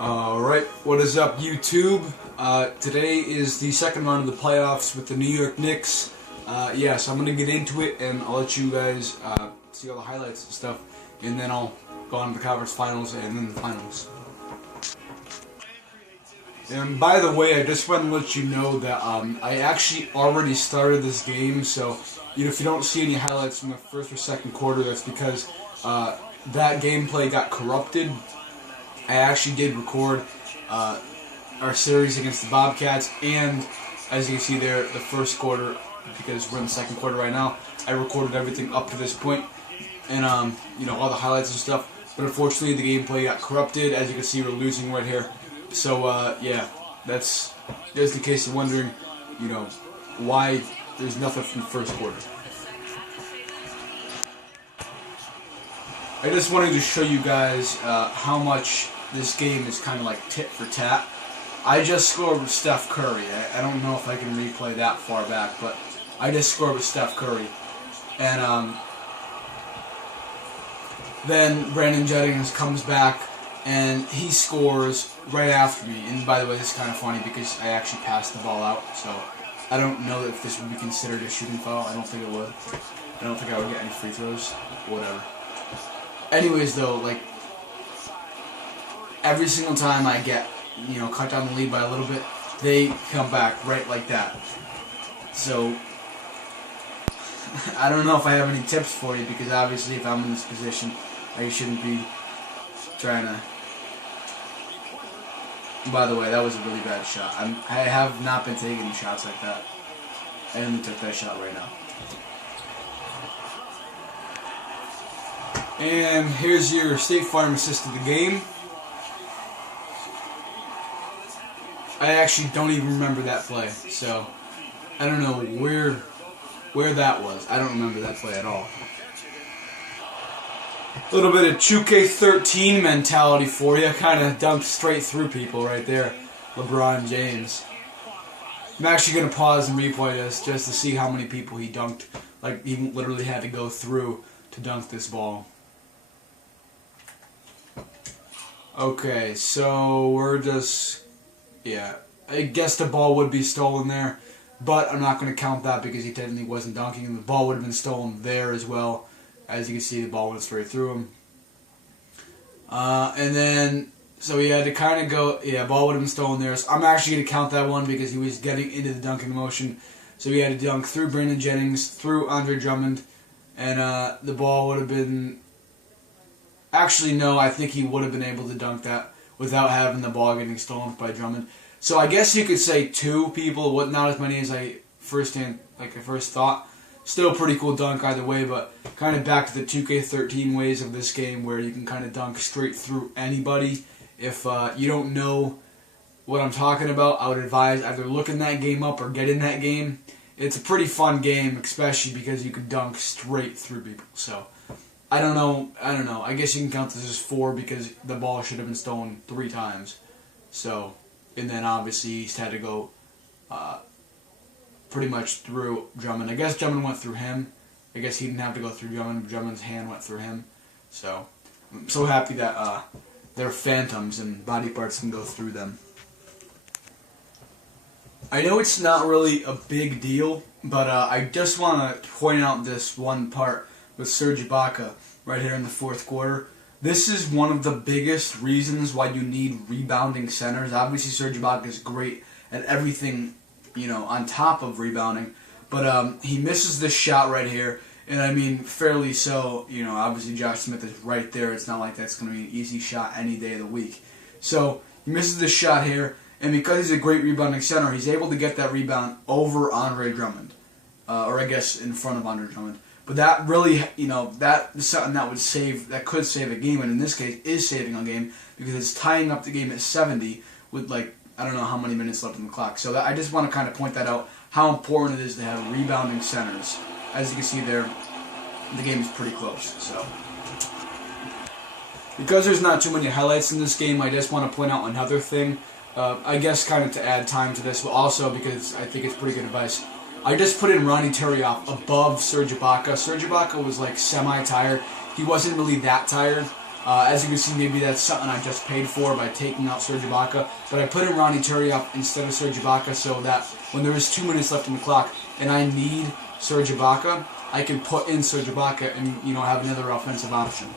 Alright, what is up YouTube? Today is the second round of the playoffs with the New York Knicks. So I'm going to get into it and I'll let you guys see all the highlights and stuff, and then I'll go on to the conference finals and then the finals. And by the way, I just want to let you know that I actually already started this game, so if you don't see any highlights from the first or second quarter, that's because that gameplay got corrupted. I actually did record our series against the Bobcats, and as you can see there, the first quarter, because we're in the second quarter right now, I recorded everything up to this point, and all the highlights and stuff. But unfortunately, the gameplay got corrupted. As you can see, we're losing right here. So yeah, that's just in case you're wondering, why there's nothing from the first quarter. I just wanted to show you guys how much this game is kind of like tit for tat. I just scored with Steph Curry. I don't know if I can replay that far back, but I just scored with Steph Curry. And then Brandon Jennings comes back and he scores right after me. And by the way, this is kind of funny because I actually passed the ball out, so I don't know if this would be considered a shooting foul. I don't think it would. I don't think I would get any free throws. Whatever. Anyways, though, like, every single time I get, cut down the lead by a little bit, they come back right like that. So, I don't know if I have any tips for you, because obviously if I'm in this position, I shouldn't be trying to... By the way, that was a really bad shot. I have not been taking shots like that. I only took that shot right now. And here's your State Farm assist of the game. I actually don't even remember that play, so I don't know where that was. I don't remember that play at all. A little bit of 2K13 mentality for you. Kind of dunked straight through people right there. LeBron James. I'm actually going to pause and replay this just to see how many people he dunked. Like, he literally had to go through to dunk this ball. Okay, so we're just... Yeah, I guess the ball would be stolen there, but I'm not going to count that because he technically wasn't dunking, and the ball would have been stolen there as well. As you can see, the ball went straight through him. And then, so he had to kind of go, ball would have been stolen there. So I'm actually going to count that one because he was getting into the dunking motion. So he had to dunk through Brandon Jennings, through Andre Drummond, and the ball would have been... Actually, no, I think he would have been able to dunk that without having the ball getting stolen by Drummond. So I guess you could say two people, not as many as I first thought. Still a pretty cool dunk either way, but kind of back to the 2K13 ways of this game where you can kind of dunk straight through anybody. If you don't know what I'm talking about, I would advise either looking that game up or get in that game. It's a pretty fun game, especially because you can dunk straight through people. So I don't know. I guess you can count this as 4 because the ball should have been stolen 3 times. So, and then obviously he had to go pretty much through Drummond. I guess Drummond went through him. I guess he didn't have to go through Drummond. Drummond's hand went through him. So, I'm so happy that they're phantoms and body parts can go through them. I know it's not really a big deal, but I just want to point out this one part with Serge Ibaka right here in the fourth quarter. This is one of the biggest reasons why you need rebounding centers. Obviously, Serge Ibaka is great at everything, on top of rebounding. But he misses this shot right here, and I mean, fairly so. Obviously Josh Smith is right there. It's not like that's going to be an easy shot any day of the week. So he misses this shot here, and because he's a great rebounding center, he's able to get that rebound over Andre Drummond, or I guess in front of Andre Drummond. But that really, that is something that could save a game, and in this case is saving a game because it's tying up the game at 70 with I don't know how many minutes left on the clock. So I just want to kind of point that out, how important it is to have rebounding centers. As you can see there, the game is pretty close. So because there's not too many highlights in this game, I just want to point out another thing. I guess kind of to add time to this, but also because I think it's pretty good advice. I just put in Ronnie Turiaf above Serge Ibaka. Serge Ibaka was like semi-tired. He wasn't really that tired. As you can see, maybe that's something I just paid for by taking out Serge Ibaka. But I put in Ronnie Turiaf instead of Serge Ibaka so that when there is 2 minutes left in the clock and I need Serge Ibaka, I can put in Serge Ibaka and, you know, have another offensive option.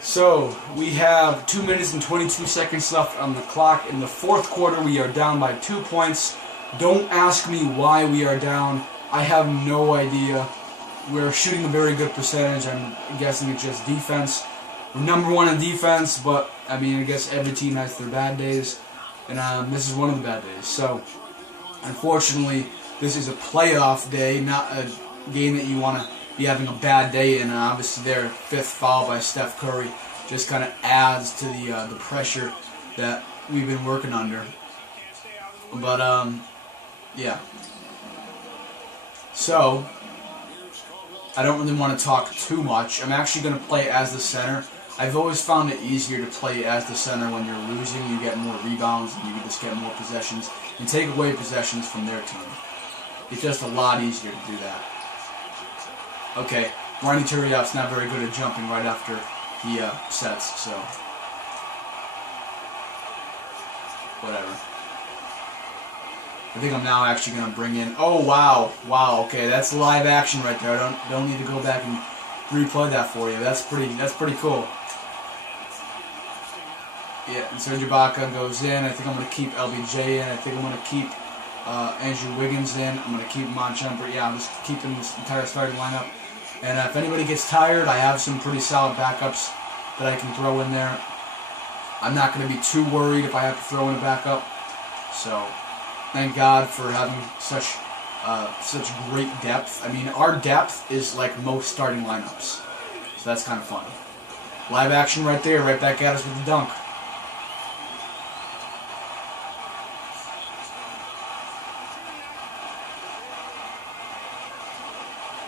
So, we have 2 minutes and 22 seconds left on the clock. In the fourth quarter, we are down by 2 points. Don't ask me why we are down. I have no idea. We're shooting a very good percentage. I'm guessing it's just defense. We're number 1 in defense, but, I mean, I guess every team has their bad days. And this is one of the bad days. So, unfortunately, this is a playoff day, not a game that you want to be having a bad day in. Obviously, their 5th foul by Steph Curry just kind of adds to the pressure that we've been working under. But yeah. So I don't really want to talk too much. I'm actually going to play as the center. I've always found it easier to play as the center when you're losing. You get more rebounds and you can just get more possessions and take away possessions from their team. It's just a lot easier to do that. Okay, Ronnie Turiaf's not very good at jumping right after he sets, so whatever. I think I'm now actually going to bring in. Oh wow, okay, that's live action right there. I don't need to go back and replay that for you. That's pretty cool. Yeah, and Serge Ibaka goes in. I think I'm going to keep LBJ in. I think I'm going to keep Andrew Wiggins in. I'm going to keep Monchumper. Yeah, I'm just keeping this entire starting lineup. And if anybody gets tired, I have some pretty solid backups that I can throw in there. I'm not going to be too worried if I have to throw in a backup. So, thank God for having such great depth. I mean, our depth is like most starting lineups. So that's kind of fun. Live action right there, right back at us with the dunk.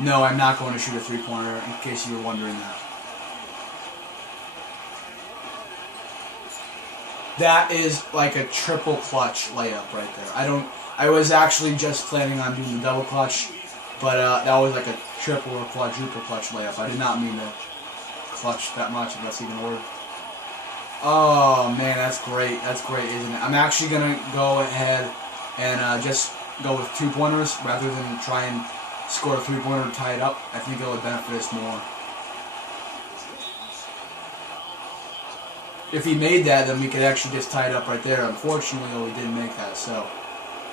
No, I'm not going to shoot a three-pointer, in case you were wondering that. That is like a triple clutch layup right there. I was actually just planning on doing the double clutch, but that was like a triple or quadruple clutch layup. I did not mean to clutch that much, if that's even a word. Oh, man, that's great. That's great, isn't it? I'm actually going to go ahead and just go with 2-pointers rather than try and score a 3-pointer to tie it up. I think it would benefit us more. If he made that, then we could actually just tie it up right there. Unfortunately, though, he didn't make that. So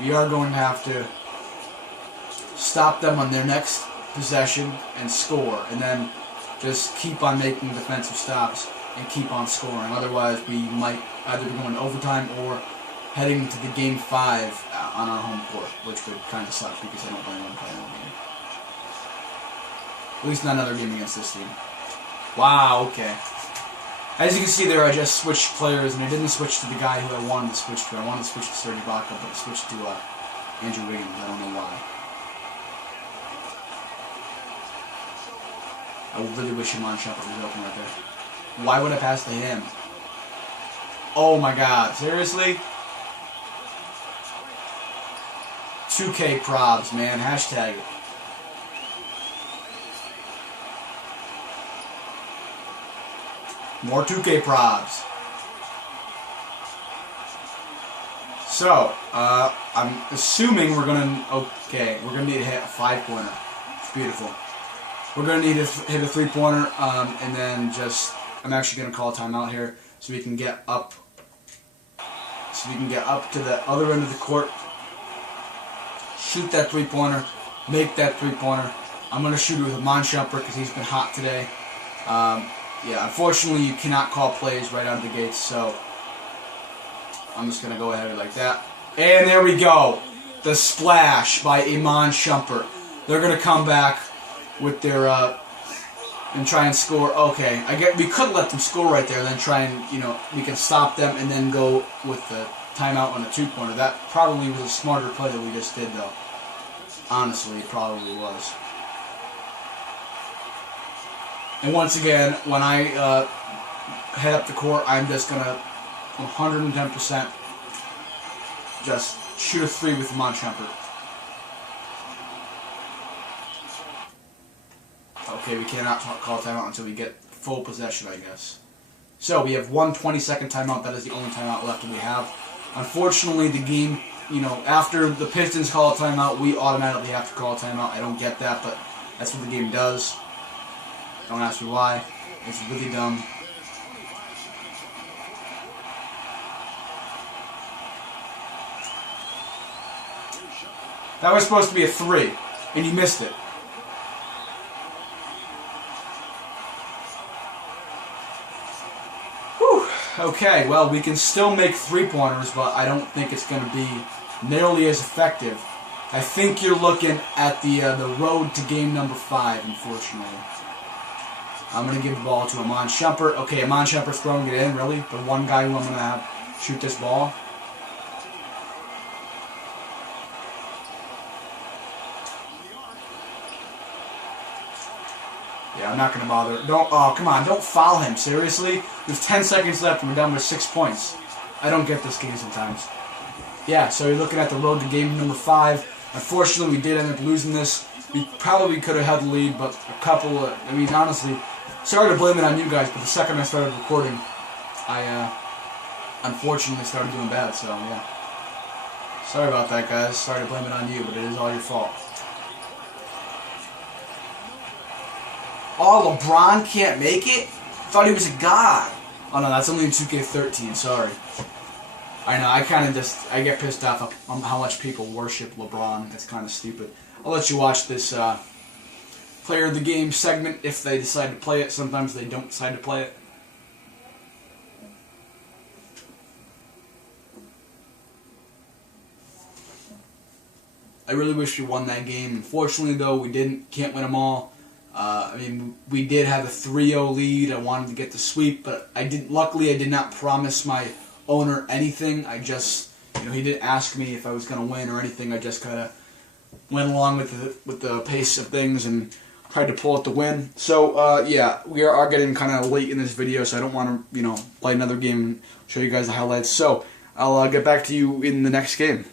we are going to have to stop them on their next possession and score, and then just keep on making defensive stops and keep on scoring. Otherwise, we might either be going to overtime or heading to the Game 5 on our home court, which would kind of suck because I don't really want to play another game. At least not another game against this team. Wow, okay. As you can see there, I just switched players, and I didn't switch to the guy who I wanted to switch to. I wanted to switch to Serge Ibaka, but I switched to Andrew Wiggins. I don't know why. I really wish Iman Shumpert was open right there. Why would I pass to him? Oh my god, seriously? 2K probs, man. Hashtag it. More 2K probs. So, I'm assuming we're gonna need to hit a 5-pointer. It's beautiful. We're gonna need to hit a 3-pointer, and then I'm actually gonna call a timeout here so we can get up. So we can get up to the other end of the court, shoot that 3-pointer, make that 3-pointer. I'm gonna shoot it with Iman Shumpert because he's been hot today. Yeah, unfortunately you cannot call plays right out of the gates, so I'm just going to go ahead like that. And there we go. The splash by Iman Shumpert. They're going to come back with their, and try and score. Okay, we could let them score right there, then try and, we can stop them and then go with the timeout on the 2-pointer. That probably was a smarter play that we just did, though. Honestly, it probably was. And once again, when I head up the court, I'm just going to 110% just shoot a 3 with Iman Shumpert. Okay, we cannot call timeout until we get full possession, I guess. So we have one 20-second timeout. That is the only timeout left that we have. Unfortunately, the game, after the Pistons call a timeout, we automatically have to call a timeout. I don't get that, but that's what the game does. Don't ask me why. It's really dumb. That was supposed to be a 3, and you missed it. Whew. Okay, well, we can still make 3-pointers, but I don't think it's going to be nearly as effective. I think you're looking at the road to game number 5, unfortunately. I'm going to give the ball to Iman Shumpert. Okay, Iman Shumpert's throwing it in, really? The one guy who I'm going to have shoot this ball. Yeah, I'm not going to bother. Oh, come on, don't foul him, seriously? There's 10 seconds left and we're down with 6 points. I don't get this game sometimes. Yeah, so you're looking at the road to game number 5. Unfortunately, we did end up losing this. We probably could have had the lead, but honestly, sorry to blame it on you guys, but the second I started recording, I unfortunately started doing bad, so yeah. Sorry about that, guys. Sorry to blame it on you, but it is all your fault. Oh, LeBron can't make it? Thought he was a god. Oh no, that's only in 2K13, sorry. I know, I get pissed off on how much people worship LeBron. It's kind of stupid. I'll let you watch this player of the game segment if they decide to play it. Sometimes they don't decide to play it. I really wish we won that game. Unfortunately, though, we didn't. Can't win them all. We did have a 3-0 lead. I wanted to get the sweep, but luckily, I did not promise my owner anything. I just, he didn't ask me if I was going to win or anything. I just kind of went along with the pace of things and tried to pull out the win. So, yeah, we are getting kind of late in this video, so I don't want to, play another game and show you guys the highlights. So, I'll get back to you in the next game.